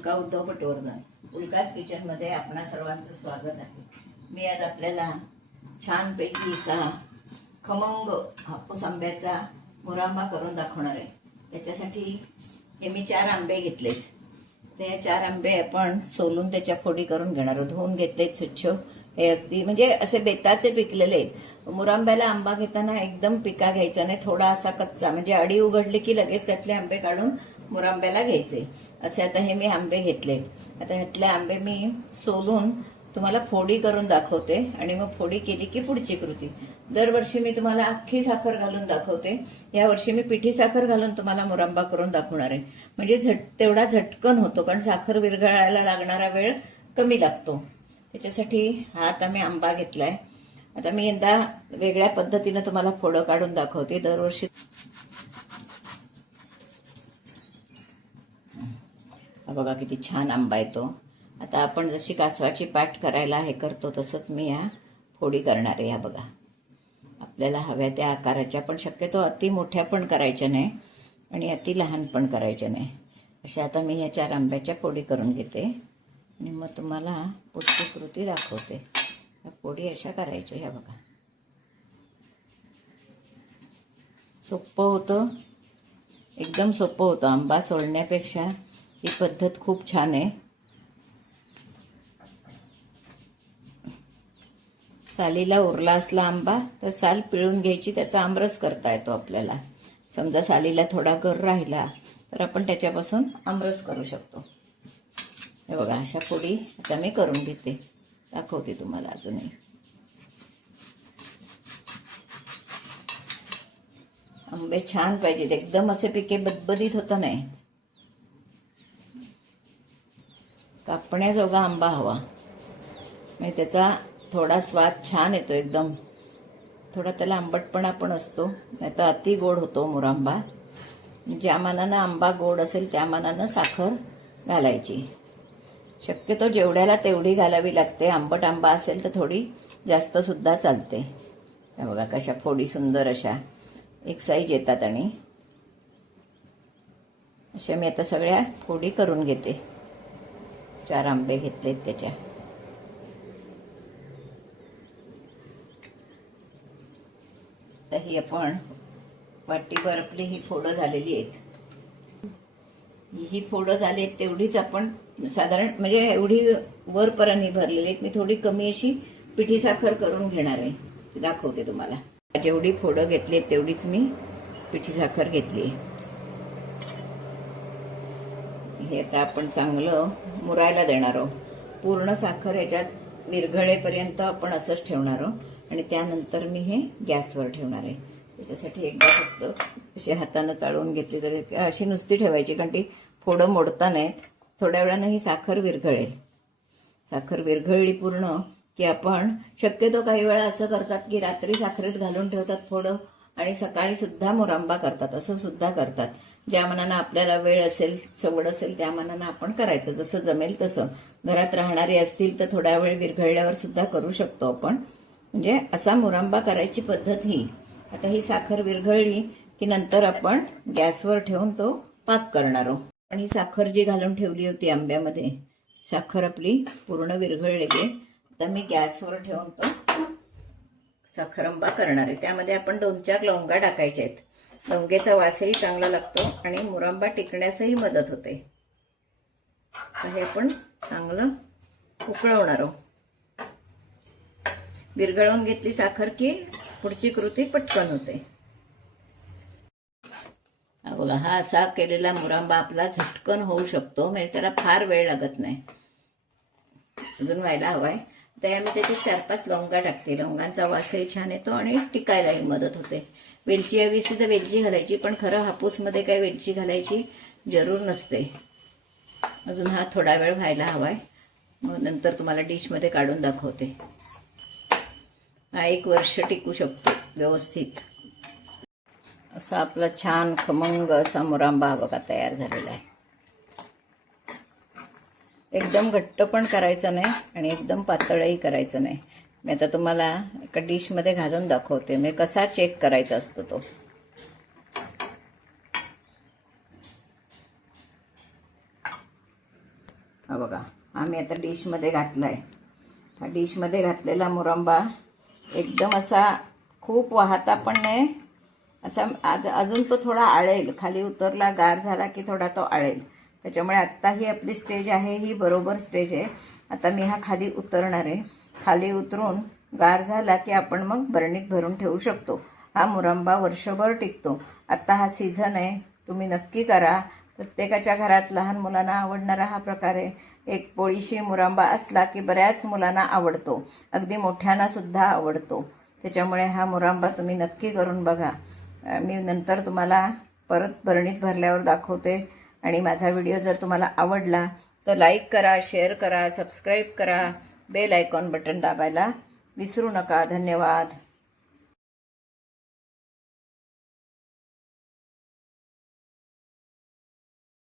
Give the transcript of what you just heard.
उल्का उद्धव पटवर्धन. उल्काच किचनमध्ये आपणा सर्वांचं स्वागत आहे. मी आज आपल्याला छानपैकी असा खमंग हापूस आंब्याचा मुरांबा करून दाखवणार आहे. त्याच्यासाठी हे मी 4 आंबे घेतलेत. ते 4 आंबे आपण सोलून त्याच्या फोडी करून घेणार आहोत. धुवून घेतलेत स्वच्छ. हे अगदी म्हणजे असे बेताचे पिकलेले. मुरांब्याला आंबा घेताना एकदम पिका घ्यायचा नाही, थोडा असा कच्चा, म्हणजे अडी उघडली की लगेच त्यातले आंबे काढून मुरांब्याला घ्यायचे. असे आता हे मी आंबे घेतलेत. आता ह्यातले आंबे मी सोलून तुम्हाला फोडी करून दाखवते आणि मग फोडी केली की पुढची कृती. दरवर्षी मी तुम्हाला अख्खी साखर घालून दाखवते. या वर्षी मी पिठी साखर घालून तुम्हाला मुरांबा करून दाखवणार आहे. म्हणजे तेवढा झटकन होतो, कारण साखर विरघळायला लागणारा वेळ कमी लागतो. त्याच्यासाठी हा आता मी आंबा घेतलाय. आता मी यंदा वेगळ्या पद्धतीने तुम्हाला फोडं काढून दाखवते. दरवर्षी बघा किती छान आंबा येतो. आता आपण जशी कासवाची पाट करायला हे करतो तसंच मी या फोडी करणार आहे. ह्या बघा, आपल्याला हव्या त्या आकाराच्या, पण शक्यतो अति मोठ्या पण करायच्या नाही आणि अति लहान पण करायच्या नाही. अशा आता मी ह्या 4 आंब्याच्या फोडी करून घेते आणि मग तुम्हाला पुढची कृती दाखवते. या फोडी अशा करायच्या. ह्या बघा, सोपं होतं, एकदम सोपं होतं. आंबा सोलण्यापेक्षा ही पद्धत खूप छान आहे. सालीला उरला असला आंबा तर साल पिळून घ्यायची, त्याचा आमरस करता येतो आपल्याला. समजा सालीला थोडा गर राहिला तर आपण त्याच्यापासून आमरस करू शकतो. हे बघा, अशा फोडी आता मी करून घेते, दाखवते तुम्हाला अजूनही. आंबे छान पाहिजेत, एकदम असे पिके बदबदीत होता नाही. कापण्याजोगा आंबा हवा, म्हणजे त्याचा थोडा स्वाद छान येतो एकदम. थोडा त्याला आंबटपणा पण असतो, नाही तर अति गोड होतो मुरांबा. ज्या मानानं आंबा गोड असेल त्या मानानं साखर घालायची. शक्यतो जेवढ्याला तेवढी घालावी लागते. आंबट आंबा असेल तर थोडी जास्त सुद्धा चालते. हे बघा कशा फोडी सुंदर अशा एक साईज येतात. आणि अशा मी आता सगळ्या फोडी करून घेते. 4 आंबे घेतलेत त्याच्या. तर ही आपण वाटीभर आपली ही फोडं झालेली आहेत. ही फोडं झाली आहेत तेवढीच आपण साधारण, म्हणजे एवढी वरपर्यंत ही भरलेली आहेत. मी थोडी कमी अशी पिठी साखर करून घेणार आहे, ती दाखवते तुम्हाला. जेवढी फोडं घेतली आहेत तेवढीच मी पिठी साखर घेतली. हे आता आपण चांगलं मुरायला देणार आहोत. पूर्ण साखर ह्याच्यात विरघळेपर्यंत आपण असंच ठेवणार आहोत आणि त्यानंतर मी हे गॅसवर ठेवणार आहे. त्याच्यासाठी एकदा फक्त अशी हातानं चाळून घेतली तरी, अशी नुसती ठेवायची, कारण ती फोडं मोडता नाहीत. थोड्या वेळानं ही साखर विरघळेल. साखर विरघळली पूर्ण की आपण, शक्यतो काही वेळा असं करतात की रात्री साखरेत घालून ठेवतात फोडं आणि सकाळी सुद्धा मुरांबा करतात. असं सुद्धा करतात. ज्या मनानं आपल्याला वेळ असेल, सवड असेल त्या मनानं आपण करायचं, जसं जमेल तसं. घरात राहणारे असतील तर थोड्या वेळ विरघळल्यावर सुद्धा करू शकतो आपण. म्हणजे असा मुरांबा करायची पद्धत ही. आता ही साखर विरघळली की नंतर आपण गॅसवर ठेवून तो पाक करणार आहोत. आणि साखर जी घालून ठेवली होती आंब्यामध्ये, साखर आपली पूर्ण विरघळलेली आहे. आता मी गॅसवर ठेवून तो साखर आंबा करणार आहे. त्यामध्ये आपण 2-4 लवंगा टाकायच्या आहेत. लवंगेचा वासही चांगला लागतो आणि मुरांबा टिकण्यासही मदत होते. हे आपण चांगलं उकळवणार आहोत. विरघळवून घेतली साखर की पुढची कृती पटकन होते. बघा, हा असा केलेला मुरांबा आपला झटकन होऊ शकतो, म्हणजे त्याला फार वेळ लागत नाही. अजून व्हायला हवाय. तर मी त्याच्यात 4-5 लवंगा टाकते. लवंगांचा वासही छान येतो आणि टिकायलाही मदत होते. वेलची हवी असेल तर वेलची घालायची, पण खरं हापूसमध्ये काही वेलची घालायची जरूर नसते. अजून हा थोडा वेळ व्हायला हवाय, मग नंतर तुम्हाला डिशमध्ये काढून दाखवते. हा 1 वर्ष टिकू शकतो व्यवस्थित. असा आपला छान खमंग असा मुरांबा बघा तयार झालेला आहे. एकदम घट्ट पण करायचं नाही आणि एकदम पातळही करायचं नाही. मी आता तुम्हाला एका डिशमध्ये घालून दाखवते, म्हणजे कसा चेक करायचा असतो तो. हा बघा, आम्ही आता डिशमध्ये घातला आहे. हा डिशमध्ये घातलेला मुरंबा एकदम असा खूप वाहता पण नाही, असा अजून तो थोडा आळेल. खाली उतरला, गार झाला की थोडा तो आळेल. त्याच्यामुळे आत्ता ही आपली स्टेज आहे, ही बरोबर स्टेज आहे. आता मी हा खाली उतरणार आहे. खाली उतरून गार झाला की आपण मग बरणीत भरून ठेवू शकतो. हा मुरंबा वर्षभर टिकतो. आत्ता हा सीझन आहे, तुम्ही नक्की करा. प्रत्येकाच्या घरात लहान मुलांना आवडणारा हा प्रकार आहे. एक पोळीशी मुरंबा असला की बऱ्याच मुलांना आवडतो, अगदी मोठ्यांना सुद्धा आवडतो. त्याच्यामुळे हा मुरंबा तुम्ही नक्की करून बघा. मी नंतर तुम्हाला परत बरणीत भरल्यावर दाखवते. आणि माझा व्हिडिओ जर तुम्हाला आवडला तर लाईक करा, शेअर करा, सबस्क्राईब करा, बेल आयकॉन बटन दाबायला विसरू नका. धन्यवाद.